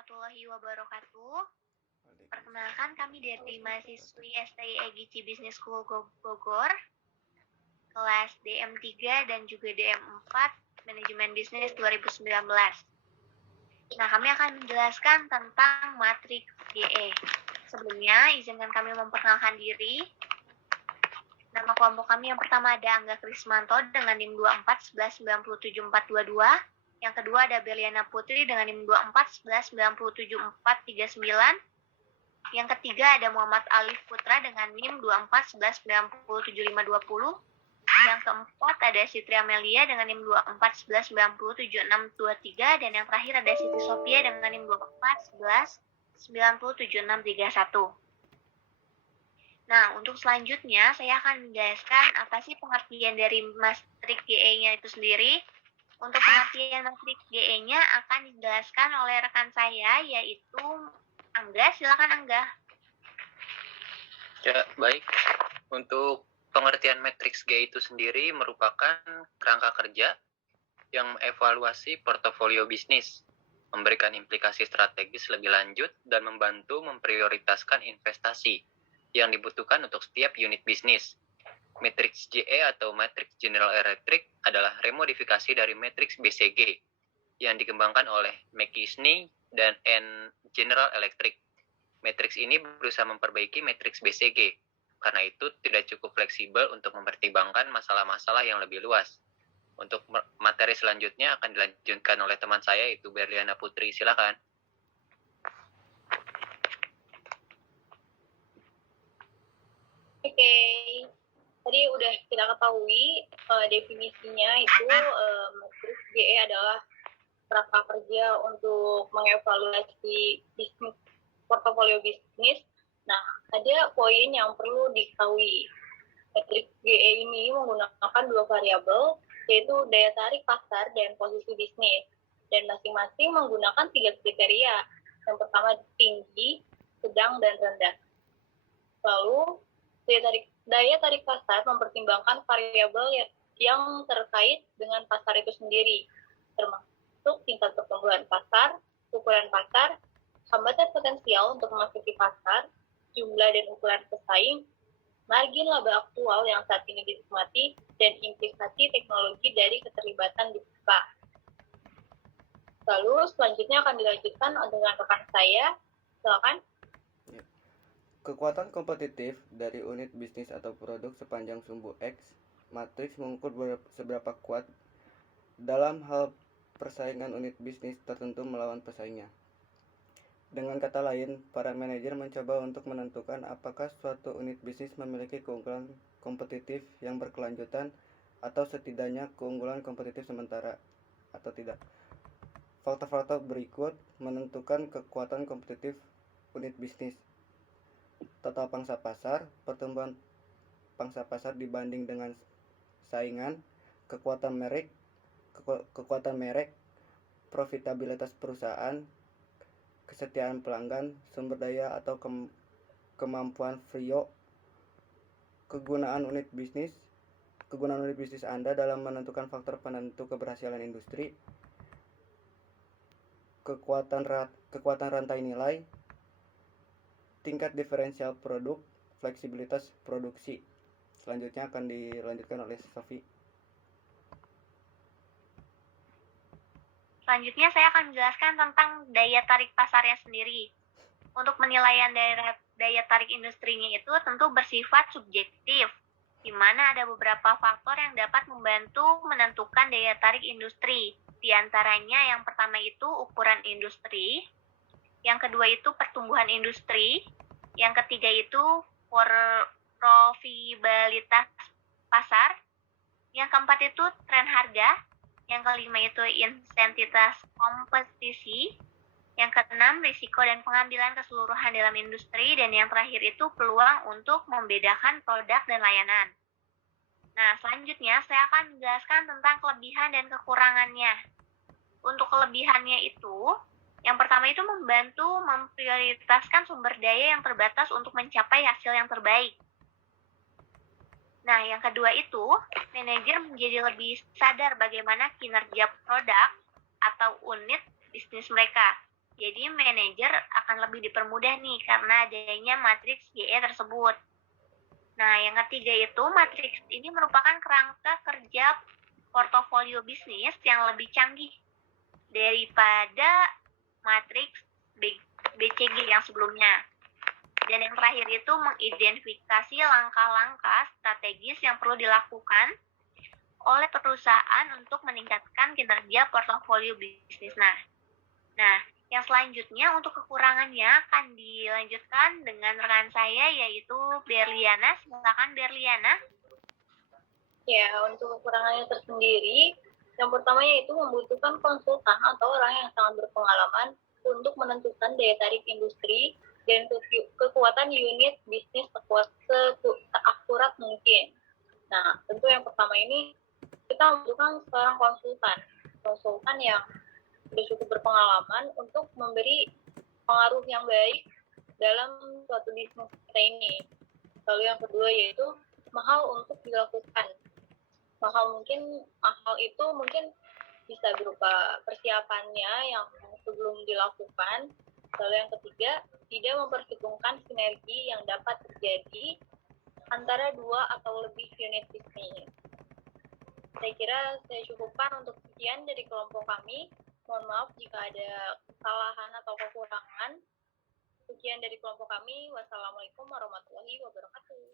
warahmatullahi wabarakatuh. Perkenalkan kami dari mahasiswi STI EGC Business School Bogor, kelas DM3 dan juga DM4, Manajemen Bisnis 2019. Nah, kami akan menjelaskan tentang matriks GE. Sebelumnya, izinkan kami memperkenalkan diri. Nama kelompok kami yang pertama ada Angga Krismanto dengan NIM 24119742. Yang kedua ada Beliana Putri dengan NIM 2411974439. Yang ketiga ada Muhammad Alif Putra dengan NIM 2411975520. Yang keempat ada Sitri Amelia dengan NIM 2411977623. Dan yang terakhir ada Siti Sofia dengan NIM 2411976631. Nah, untuk selanjutnya saya akan menjelaskan apa sih pengertian dari matriks GE-nya itu sendiri. Untuk pengertian matriks GE-nya akan dijelaskan oleh rekan saya, yaitu Angga. Silakan Angga. Ya, baik. Untuk pengertian matriks GE itu sendiri merupakan kerangka kerja yang mengevaluasi portofolio bisnis, memberikan implikasi strategis lebih lanjut, dan membantu memprioritaskan investasi yang dibutuhkan untuk setiap unit bisnis. Matriks GE atau Matriks General Electric adalah remodifikasi dari matriks BCG yang dikembangkan oleh McKinsey dan General Electric. Matriks ini berusaha memperbaiki matriks BCG, karena itu tidak cukup fleksibel untuk mempertimbangkan masalah-masalah yang lebih luas. Untuk materi selanjutnya akan dilanjutkan oleh teman saya, yaitu Berliana Putri. Silakan. Oke, tadi udah kita ketahui definisinya itu matriks GE adalah kerangka kerja untuk mengevaluasi bisnis, portofolio bisnis. Nah, ada poin yang perlu diketahui. Matriks GE ini menggunakan dua variabel, yaitu daya tarik pasar dan posisi bisnis. Dan masing-masing menggunakan 3 kriteria. Yang pertama tinggi, sedang, dan rendah. Lalu, daya tarik pasar mempertimbangkan variabel yang terkait dengan pasar itu sendiri, termasuk tingkat pertumbuhan pasar, ukuran pasar, hambatan potensial untuk memasuki pasar, jumlah dan ukuran pesaing, margin laba aktual yang saat ini dinikmati, dan implikasi teknologi dari keterlibatan bisnis. Lalu selanjutnya akan dilanjutkan dengan rekan saya. Silakan. Kekuatan kompetitif dari unit bisnis atau produk sepanjang sumbu X, matriks mengukur seberapa kuat dalam hal persaingan unit bisnis tertentu melawan pesaingnya. Dengan kata lain, para manajer mencoba untuk menentukan apakah suatu unit bisnis memiliki keunggulan kompetitif yang berkelanjutan atau setidaknya keunggulan kompetitif sementara atau tidak. Faktor-faktor berikut menentukan kekuatan kompetitif unit bisnis: total pangsa pasar, pertumbuhan pangsa pasar dibanding dengan saingan, kekuatan merek, profitabilitas perusahaan, kesetiaan pelanggan, sumber daya atau kemampuan Frio, kegunaan unit bisnis Anda dalam menentukan faktor penentu keberhasilan industri, kekuatan rantai nilai, tingkat diferensial produk, fleksibilitas produksi. Selanjutnya akan dilanjutkan oleh Sofi. Selanjutnya saya akan menjelaskan tentang daya tarik pasarnya sendiri. Untuk penilaian daya tarik industrinya itu tentu bersifat subjektif, di mana ada beberapa faktor yang dapat membantu menentukan daya tarik industri. Di antaranya yang pertama itu ukuran industri, yang kedua itu pertumbuhan industri, yang ketiga itu profitabilitas pasar, yang keempat itu tren harga, yang kelima itu intensitas kompetisi, yang keenam risiko dan pengambilan keseluruhan dalam industri, dan yang terakhir itu peluang untuk membedakan produk dan layanan. Nah, selanjutnya saya akan menjelaskan tentang kelebihan dan kekurangannya. Untuk kelebihannya itu, yang pertama itu membantu memprioritaskan sumber daya yang terbatas untuk mencapai hasil yang terbaik. Nah, yang kedua itu, manajer menjadi lebih sadar bagaimana kinerja produk atau unit bisnis mereka. Jadi manajer akan lebih dipermudah nih karena adanya matriks GE tersebut. Nah, yang ketiga itu matriks ini merupakan kerangka kerja portofolio bisnis yang lebih canggih daripada matriks BCG yang sebelumnya. Dan yang terakhir itu mengidentifikasi langkah-langkah strategis yang perlu dilakukan oleh perusahaan untuk meningkatkan kinerja portofolio bisnis. Nah, yang selanjutnya untuk kekurangannya akan dilanjutkan dengan rekan saya yaitu Berliana. Silakan Berliana. Ya, untuk kekurangannya tersendiri, yang pertama yaitu membutuhkan konsultan atau orang yang sangat berpengalaman untuk menentukan daya tarik industri dan kekuatan unit bisnis seakurat mungkin. Nah, tentu yang pertama ini kita membutuhkan seorang konsultan yang sudah cukup berpengalaman untuk memberi pengaruh yang baik dalam suatu bisnis kita ini. Lalu yang kedua yaitu mahal untuk dilakukan. Mahal itu mungkin bisa berupa persiapannya yang sebelum dilakukan. Lalu yang ketiga, tidak memperhitungkan sinergi yang dapat terjadi antara 2 atau lebih unit bisnis. Saya kira saya cukupkan untuk sekian dari kelompok kami. Mohon maaf jika ada kesalahan atau kekurangan. Sekian dari kelompok kami. Wassalamualaikum warahmatullahi wabarakatuh.